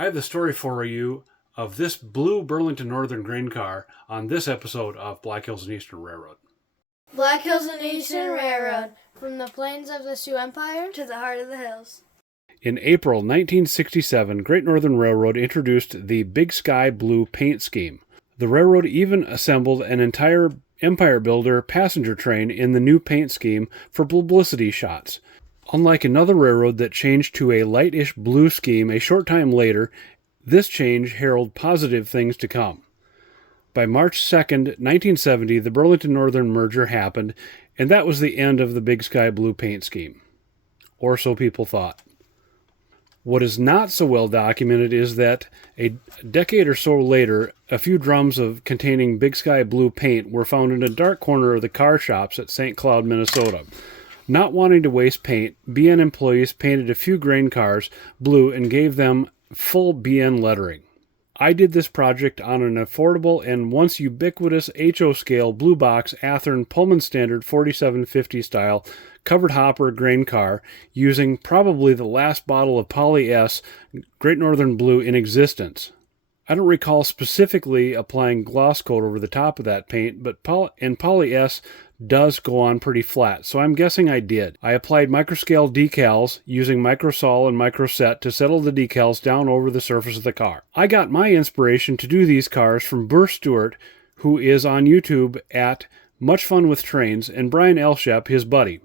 I have the story for you of this blue Burlington Northern grain car on this episode of Black Hills and Eastern Railroad. Black Hills and Eastern Railroad, from the plains of the Sioux Empire to the heart of the hills. In April 1967, Great Northern Railroad introduced the Big Sky Blue paint scheme. The railroad even assembled an entire Empire Builder passenger train in the new paint scheme for publicity shots. Unlike another railroad that changed to a lightish blue scheme a short time later, this change heralded positive things to come. By March 2nd, 1970, the Burlington Northern merger happened, and that was the end of the Big Sky Blue paint scheme. Or so people thought. What is not so well documented is that a decade or so later, a few drums containing Big Sky Blue paint were found in a dark corner of the car shops at St. Cloud, Minnesota. Not wanting to waste paint, BN employees painted a few grain cars blue and gave them full BN lettering. I did this project on an affordable and once ubiquitous HO scale blue box Athearn Pullman Standard 4750 style covered hopper grain car using probably the last bottle of Poly S Great Northern Blue in existence. I don't recall specifically applying gloss coat over the top of that paint, but Poly S does go on pretty flat, so I'm guessing I did. I applied microscale decals using microsol and microset to settle the decals down over the surface of the car. I got my inspiration to do these cars from Burr Stewart, who is on YouTube at Much Fun with Trains, and Brian Elshep, his buddy,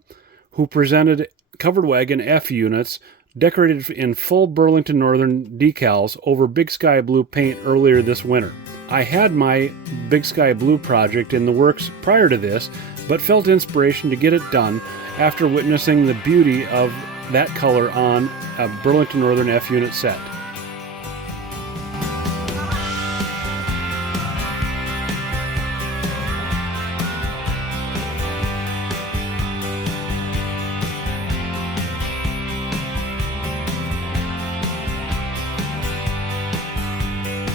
who presented covered wagon F units decorated in full Burlington Northern decals over Big Sky Blue paint earlier this winter. I had my Big Sky Blue project in the works prior to this, but felt inspiration to get it done after witnessing the beauty of that color on a Burlington Northern F unit set.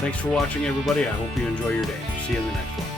Thanks for watching, everybody. I hope you enjoy your day. See you in the next one.